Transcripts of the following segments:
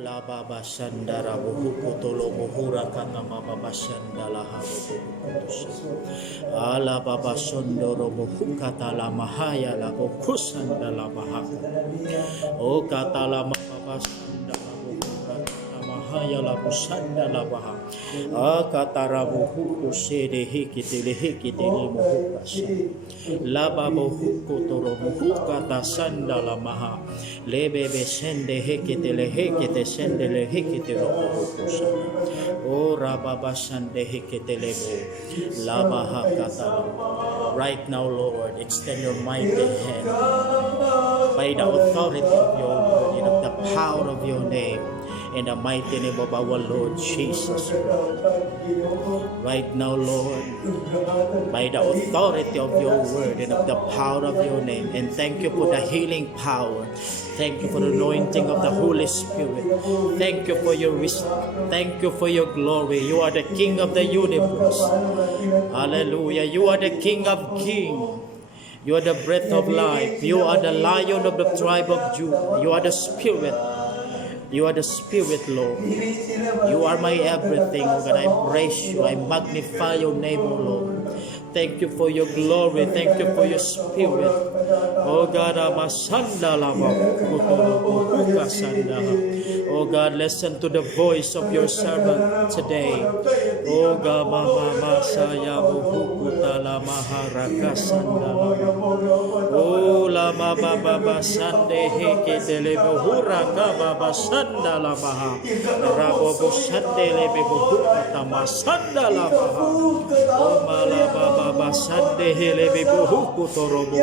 Ola baba shandara buhuku tolo muhura kata baba shandala habu ala baba sondoro buhuka tala mahaya la bukusandala bahaka o kata lama baba shandala buhura kata mahaya la busandala baha kata rabuhuku sede hikitili muhuka la baba huku tolo muhuka ta sandala maha lebebe sende hekete sendele hekete lokusa o rababa sande hekete lebo labaha kata. Right now, Lord, extend your mighty hand by the authority of your word and of the power of your name, in the mighty name of our Lord Jesus. Right now, Lord, by the authority of your word and of the power of your name, and thank you for the healing power. Thank you for the anointing of the Holy Spirit. Thank you for your wisdom. Thank you for your glory. You are the King of the universe. Hallelujah. You are the King of kings. You are the breath of life. You are the Lion of the tribe of Judah. You are the Spirit. You are the Spirit, Lord. You are my everything, oh God. I praise you. I magnify your name, oh Lord. Thank you for your glory. Thank you for your Spirit. Oh God, oh God, listen to the voice of your servant today. Oh God, Mama Saya Buhukutala Maharaka Sandala. Oh Lama Baba Sande Heke Telebuhuraka Baba Sandala Maha Rabobo Sandele Buhukata Masandala Maha. Oh Malaba Baba Sande Hele Buhukutorobo.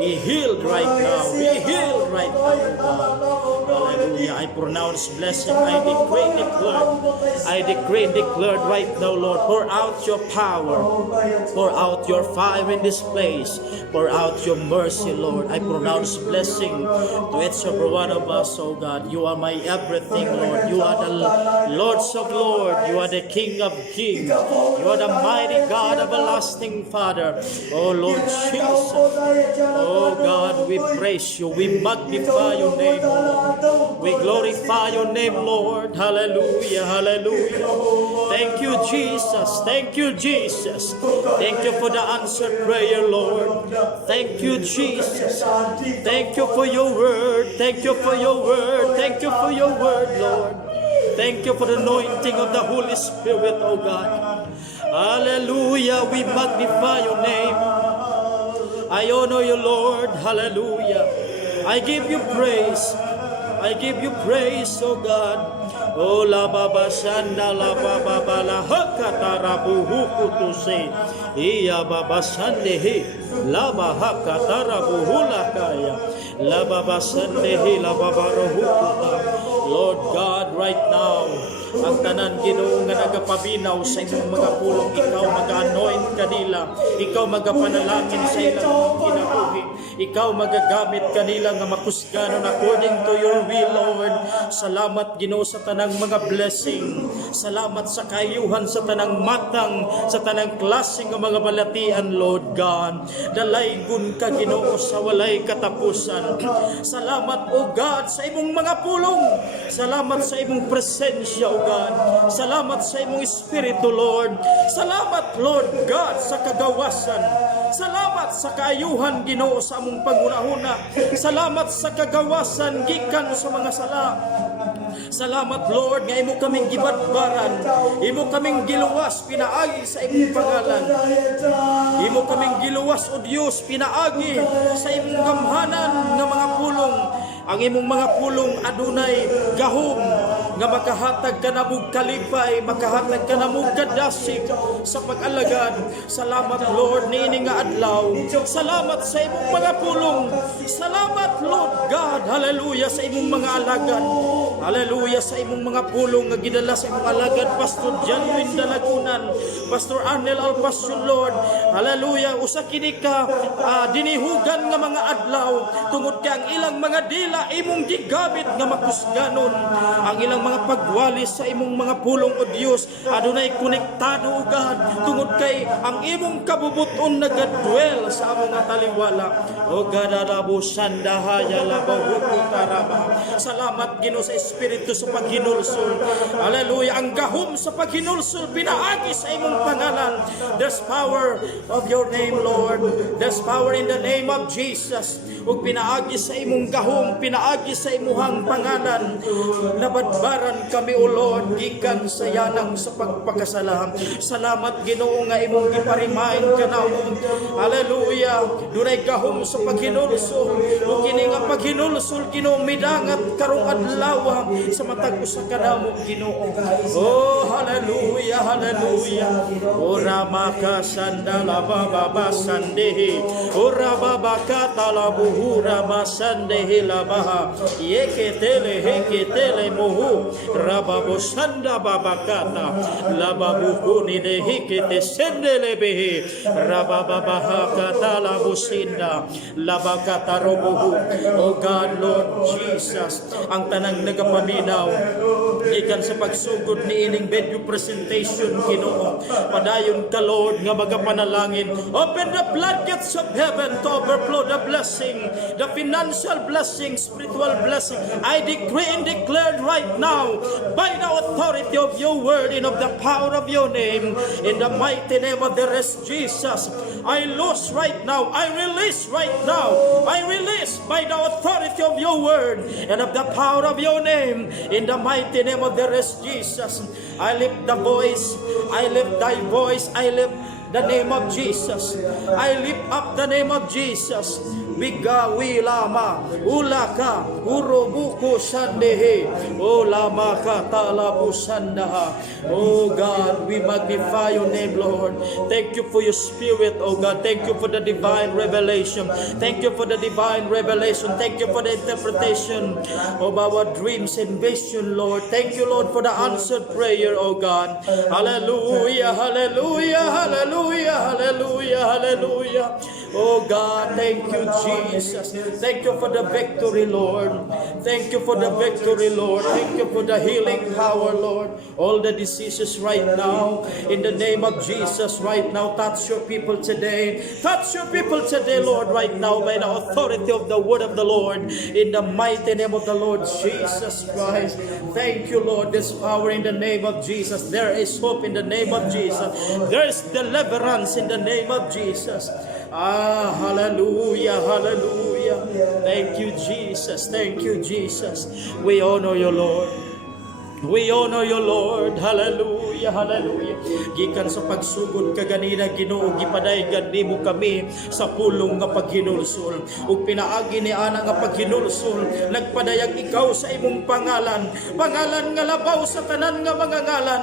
Be healed right now. Be healed right now. Hallelujah. I pronounce blessing. I decree and declare right now, Lord. Pour out your power. Pour out your fire in this place. Pour out your mercy, Lord. I pronounce blessing to each and every one of us, oh God. You are my everything, Lord. You are the Lords of Lords. You are the King of kings. You are the mighty God, everlasting Father. Oh Lord Jesus. Oh God, we praise you. We magnify your name, Lord. We glorify your name, Lord. Hallelujah, hallelujah. Thank you, Jesus. Thank you, Jesus. Thank you for the answered prayer, Lord. Thank you, Jesus. Thank you for your word. Thank you for your word. Thank you for your word, Lord. Thank you for the anointing of the Holy Spirit, oh God. Hallelujah. We magnify your name. I honor you, Lord. Hallelujah. I give you praise. I give you praise, oh God. Oh la baba shanda la baba la hakata rabu hukutuse. Iya baba shande he la baba hakata rabu hulakaya. La baba shande he la baba rohukuta. Lord God, right now, ang tanan Ginoo nga nagapabinaw sa imong mga pulong, ikaw mag-anoint kanila, ikaw magapanalangin sa ilang kinabuhi, ikaw magagamit kanila nga makusganon according to your will, Lord. Salamat Ginoo sa tanang mga blessing. Salamat sa kayuhan sa tanang matang, sa tanang klaseng nga mga balatian, Lord God. Dalaygon ka Ginoo sa walay katapusan. Salamat o God sa imong mga pulong. Salamat sa imong presensya, O God. Salamat sa imong Espiritu, Lord. Salamat, Lord God, sa kagawasan. Salamat sa kaayuhan, Ginoo, sa among pangunahuna. Salamat sa kagawasan gikan sa mga sala. Salamat, Lord, nga imo kaming gibadbaran. Imo kaming giluwas pinaagi sa imong pangalan. Imo kaming giluwas, O Dios, pinaagi sa imong gamhanan nga mga pulong. Ang imong mga pulong adunay gahom nga makahatag ka na mong kalipay, makahatag ka na mong kadasig sa pag-alagad. Salamat, Lord, niini nga adlaw. Salamat sa imong mga pulong. Salamat, Lord God, hallelujah, sa imong mga alagad. Hallelujah, sa imong mga pulong nga gidala sa imong alagad Pastor Janwin Dalagunan, Pastor Arnel Alpasyon, Lord. Hallelujah, usa kini ka dinihugan nga mga adlaw tungod kay ang ilang mga dila imong gigamit nga makusganon ang ilang mga pagwalis sa imong mga pulong o Dios. Adunay konektado God tungod kay ang imong kabubuton nagadwell sa among nga taliwala. O gadarabu sandahaya labahuku taraba. Salamat Ginoo sa Espiritu sa paghinulsol. Hallelujah, ang gahom sa paghinulsol pinaagi sa imong pangalan. There's power of your name, Lord. There's power in the name of Jesus. Ug pinaagi sa imong gahom, pinaagi sa imuhang pangalan. Nabadbaran kami, O Lord, gikan sa yanang sa pagpakasalam. Salamat Ginoo nga imong giparimain kanamo. Hallelujah. Dunay gahom sa paghinulsol. Ug kini nga paghinulsol Ginoo midangat karong adlaw sa matag usa kanamo Ginoo. Oh, hallelujah, hallelujah. Ora makasandala baba sandehi. Ora baba katalabuhura masandehi labaha. Yeketele heketele muhu. Rababosanda babakata. Lababuhuni de hekete sendele behi. Rabababaha katalabusinda. Labakata robuhu. Oh God, Lord Jesus, ang tanang nagapaminaw ikan sa pagsugod ni ining video presentation Ginoo. Padayon ka Lord nga magapanalangin. Open the floodgates of heaven to overflow the blessing, the financial blessing, spiritual blessing. I decree and declare right now by the authority of your word and of the power of your name, in the mighty name of the rest Jesus, I loose right now, I release right now, I release by the authority of your word and of the power of your name, in the mighty name of the rest Jesus. I lift the voice, I lift thy voice, I lift the name of Jesus. I lift up the name of Jesus. Biga wilama ulaka urobuko sandehe o lama katalabu sandaha. Oh God, we magnify your name, Lord. Thank you for your spirit, oh God. Thank you for the divine revelation. Thank you for the divine revelation. Thank you for the interpretation of our dreams and vision, Lord. Thank you, Lord, for the answered prayer, oh God. Hallelujah, hallelujah, hallelujah, hallelujah, hallelujah. Oh God, thank you, Jesus. Thank you for the victory, Lord. Thank you for the victory, Lord. Thank you for the healing power, Lord. All the diseases right now, in the name of Jesus, right now, touch your people today. Touch your people today, Lord, right now, by the authority of the word of the Lord, in the mighty name of the Lord Jesus Christ. Thank you, Lord. There's power in the name of Jesus. There is hope in the name of Jesus. There is deliverance in the name of Jesus. Ah, hallelujah, hallelujah. Thank you, Jesus. Thank you, Jesus. We honor you, Lord. We honor you, Lord. Hallelujah, hallelujah. Gikan sa pagsugod kaganina Ginoo, gipadaygan nimo kami sa pulong nga paghinulsol. Ug pinaagi ni ana nga paghinulsol, nagpadayag ikaw sa imong pangalan. Pangalan nga labaw sa tanan nga mga ngalan.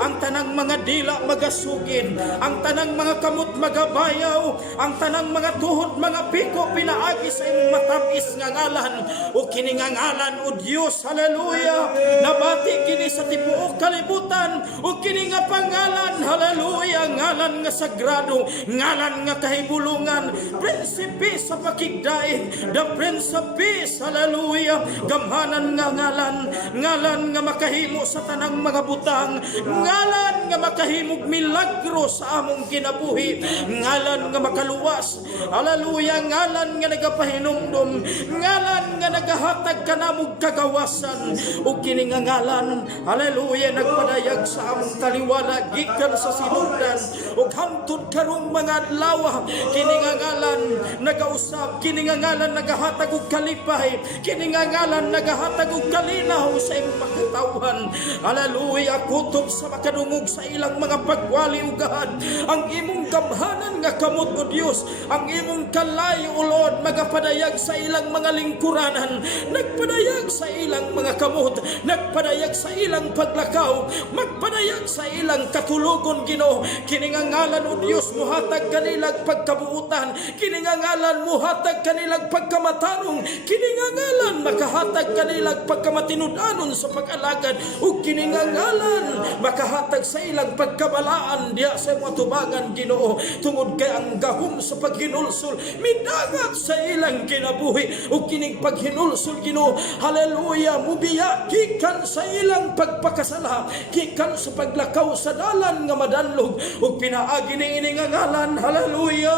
Ang tanang mga dila magasugin, ang tanang mga kamot magabayaw, ang tanang mga tuhod mga piko pinaagi sa imong matabis nga ngalan. O kini nga ngalan, o Dios, hallelujah. Nabati kini sa tibuok kalibutan, o kini nga pangalan, hallelujah, ngalan nga sagrado, ngalan nga kahibulungan, prinsipe sa pakigdaig, the Prince of Peace, hallelujah. Gamhanan nga ngalan, ngalan nga makahimo sa tanang mga butang, ngalan nga makahimog milagro sa among kinabuhi, ngalan nga makaluwas, hallelujah, ngalan nga nagapahinumdum, ngalan nga nagahatag kanamog kagawasan, o kini nga ngalan, hallelujah, nagpadayag sa among taliwala gikan sa sinugdan ug hangtod karong mga adlaw. Kini nga ngalan nagausab, kini nga ngalan nagahatag og kalipay, kini nga ngalan nagahatag og kalinaw sa imong pagkatawhan. Hallelujah, kutob sa makadungog sa ilang mga pagwali ugad, ang imong gamhanan nga kamot o Dios, ang imong kalay o Lord magapadayag sa ilang mga lingkuran, kasalanan, nagpadayag sa ilang mga kamot, nagpadayag sa ilang paglakaw, magpadayag sa ilang katulugon, Ginoo. Kiningangalan o Dios mo hatag kanilang pagkabuutan, kiningangalan mo hatag kanilang pagkamatarong, kiningangalan makahatag kanilang pagkamatinudanon sa pag-alagad, ug kiningangalan makahatag sa ilang pagkabalaan diya sa mga tubangan, Ginoo. Tungod kay ang gahom sa paghinulsol midagat sa ilang kinabuhi, ug kining paghinulsol, Ginoo, haleluya, mubiya gikan sa ilang pagpakasala, gikan sa paglakaw sa dalan nga madanlog, ug pinaagi ni ini nga ngalan, haleluya.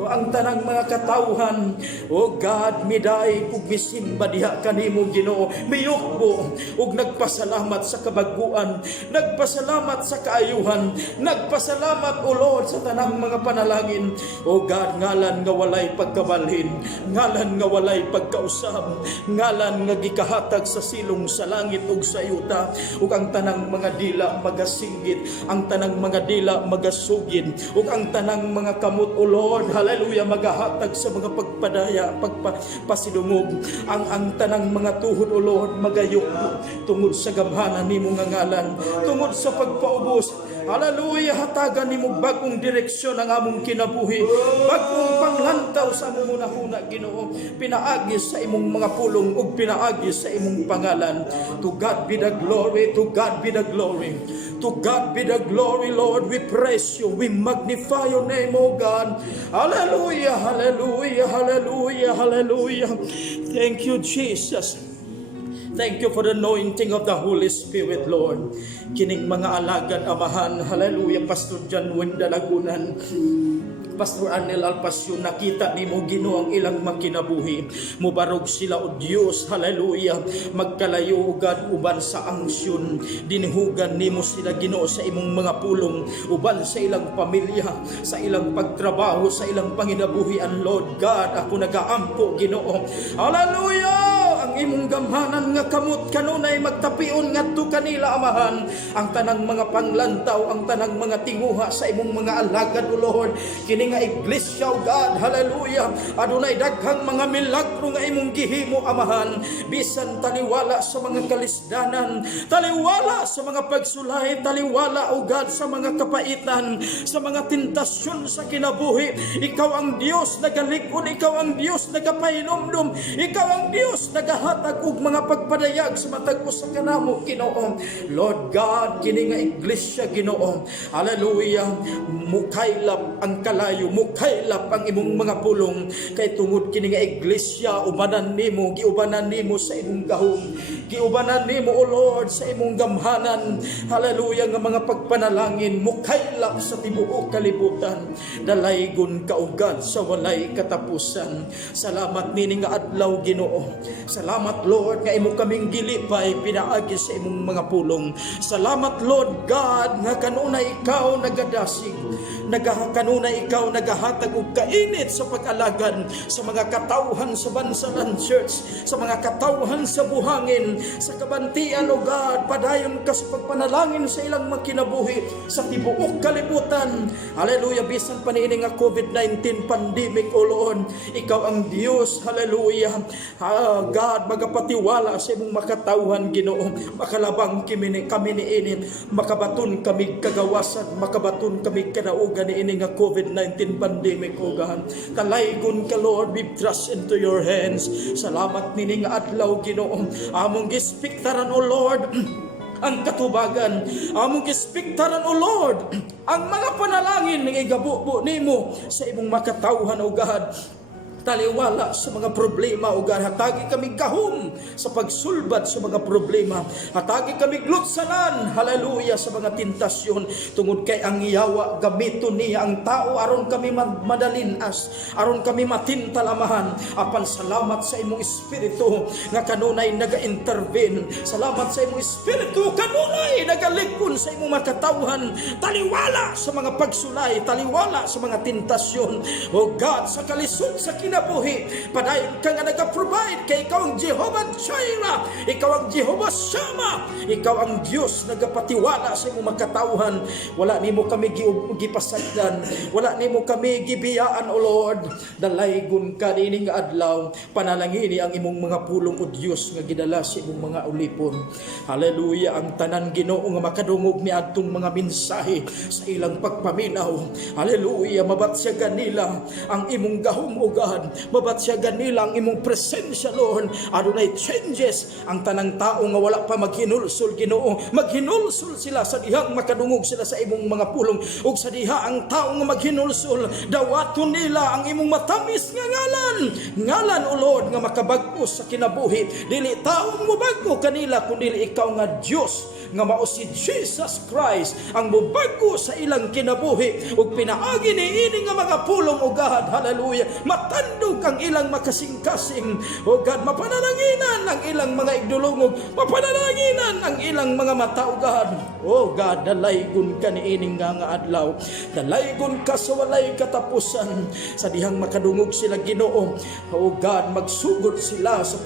O ang tanang mga katawhan, o God, miday ug misimba diha kanimo, Ginoo, miyukbo ug nagpasalamat sa kabaguan, nagpasalamat sa kaayuhan, nagpasalamat, O Lord, sa tanang mga panalangin. O God, ngalan nga walay pagkabalhin, ngalan nga walay pagkausab, ngalan nga gikahatag sa silong sa langit ug sa yuta, ug ang tanang mga dila magasinggit, ang tanang mga dila magasugid, ug ang tanang mga kamot, O Lord, hallelujah, magahatag sa mga pagpadaya, pagpasidungog, ang tanang mga tuhod, O Lord, magayok tungod sa gamhanan nimo nga ngalan, tungod sa pagpaubos, hallelujah, hatagan nimo bagong direksyon ang among kinabuhi, bagong panglantaw sa among hunahuna, Ginoo. Pinaagi sa imong mga pulong ug pinaagi sa imong pangalan. To God be the glory, to God be the glory, to God be the glory, Lord. We praise you, we magnify your name, O God. Hallelujah, hallelujah, hallelujah, hallelujah. Thank you, Jesus. Thank you for the anointing of the Holy Spirit, Lord. Kining mga alagad, amahan, hallelujah, Pastor John Wenda Lagunan, Pastor Arnel Alpasyon, nakita ni mo, Ginoo, ang ilang makinabuhi. Mubarog sila, O Diyos, hallelujah, magkalayo ugad uban sa angsyon. Dinhugan ni mo sila, Ginoo, sa imong mga pulong, uban sa ilang pamilya, sa ilang pagtrabaho, sa ilang panginabuhian, Lord God. Ako nagaampo, Ginoo, hallelujah. Ang imong gamhanan nga kamot kanunay magtapion ngadto kanila, amahan, ang tanang mga panglantaw, ang tanang mga tinguha sa imong mga alagad, O Lord. Kini nga iglesia, O God, hallelujah, adunay daghang mga milagro nga imong gihimo, amahan, bisan taliwala sa mga kalisdanan, taliwala sa mga pagsulay, taliwala, O God, sa mga kapaitan, sa mga tentasyon sa kinabuhi. Ikaw ang Dios nagalikod, ikaw ang Dios nagapahinomdom, ikaw ang Dios nagahatag og mga pagpadayag sa matag usa ka namo, Ginoo. Lord God, kini nga iglesia, Ginoo, hallelujah, mukaylap ang kalayo, mukaylap ang imong mga pulong, kay tungod kini nga iglesia, ubanan nimo, giubanan nimo sa imong gahom, giubanan nimo, O Lord, sa imong gamhanan, hallelujah, nga mga pagpanalangin, mukaylap sa tibuok kalibutan, dalaygon kaugad sa walay katapusan. Salamat nini nga adlaw, Ginoo. Salamat, Lord, nga imo kaming gilipay pinaagi sa imong mga pulong. Salamat, Lord God, nga kanunay ikaw nagadasig, kanunay ikaw nagahatag og kainit sa pag-alagad sa mga katawhan sa Bansalan Church, sa mga katawhan sa buhangin, sa kabantian, O God. Padayon ka sa pagpanalangin sa ilang makinabuhi sa tibuok kalibutan, hallelujah, bisan pa niini nga COVID-19 pandemic, O Lord. Ikaw ang Dios, hallelujah, God, magapatiwala sa imong makatawhan, Ginoo, makalabang kami niini, makabaton kami kagawasan, makabaton kami kadaugan niini nga COVID-19 pandemic, O God. Kalaygon ka, Lord, we trust into your hands. Salamat nini nga adlaw, Ginoo, among gispektaran, O Lord, ang katubagan, among gispektaran, O Lord, ang mga panalangin nga igabubo nimo sa imong makatawhan, O God. Taliwala sa mga problema, O God. Hatagi kami gahom sa pagsulbad sa mga problema. Hatagi kami glutsanan, hallelujah, sa mga tentasyon. Tungod kay ang Yawa, gamiton niya ang tao aron kami madalinas, aron kami matintalamahan. Apan salamat sa imong Espiritu nga kanunay naga-intervene. Salamat sa imong Espiritu kanunay nagalikon sa imong makatawhan. Taliwala sa mga pagsulay, taliwala sa mga tentasyon, O God, sa kalisod sa kinabuhi. Padayon ka nga nag-provide, kay ikaw ang Jehovah Jireh, ikaw ang Jehovah Shammah, ikaw ang Diyos nagapatiwala sa imong makatawhan. Wala nimo kami gipasagdan, wala nimo kami gibiyaan, O Lord. Dalaygon ka nining adlaw, panalangini ang imong mga pulong, O Diyos, nga gidala sa imong mga ulipon. Hallelujah. Ang tanan Ginoo nga makadungog ni adtong mga mensahe sa ilang pagpaminaw. Hallelujah. Mabatsyagan nila ang imong gahom, O God. Mabatsyagan nila ang imong presensya, Lord. Adunay changes ang tanang tao nga wala pa maghinulsol, Ginoo. Maghinulsol sila sa dihang makadungog sila sa imong mga pulong, ug sa diha ang tao nga maghinulsol, dawaton nila ang imong matamis nga ngalan, O Lord, nga makabag-o sa kinabuhi. Dili taong mubag-o kanila, kundi ikaw nga Diyos nga mao si Jesus Christ ang mubag-o sa ilang kinabuhi, ug pinaagi niini nga mga pulong, O God. Hallelujah. Matandog ang ilang makasing-kasing, O God. Mapananaginan ang ilang mga igdulungog, mapananaginan ang ilang mga mata, O God. O God, dalaygon ka niining nga adlaw. Dalaygon ka sa walay katapusan, sa dihang makadungog sila, Ginoo. O God, magsugod sila sa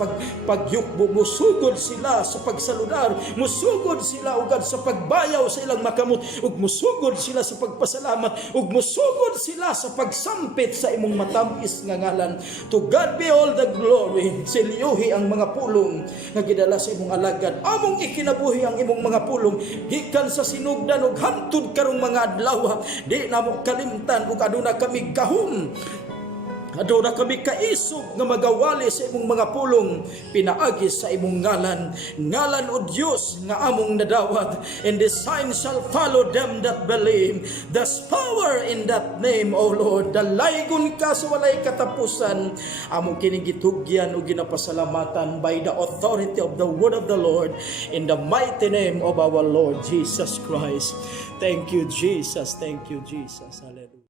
pagyukbo, musugod sila sa pagsaludar, musugod sila, O God, sa pagbayaw sa ilang makamot, ug musugod sila sa pagpasalamat, ug musugod sila sa pagsampit sa imong matamis nga ngalan. To God be all the glory. Silyohi ang mga pulong nga gidala sa imong alagad. Among ikinabuhi ang imong mga pulong gikan sa sinugdan ug hantud karong mga adlaw. Di na mo kalimtan ug aduna kami gahom, aduna kami kaisog nga magawali sa imong mga pulong, pinaagi sa imong ngalan, O Diyos, nga among nadawat. And the signs shall follow them that believe. There's power in that name, O Lord. Dalaygon ka sa walay katapusan. Among kinigitugyan o ginapasalamatan by the authority of the word of the Lord, in the mighty name of our Lord Jesus Christ. Thank you, Jesus. Thank you, Jesus. Hallelujah.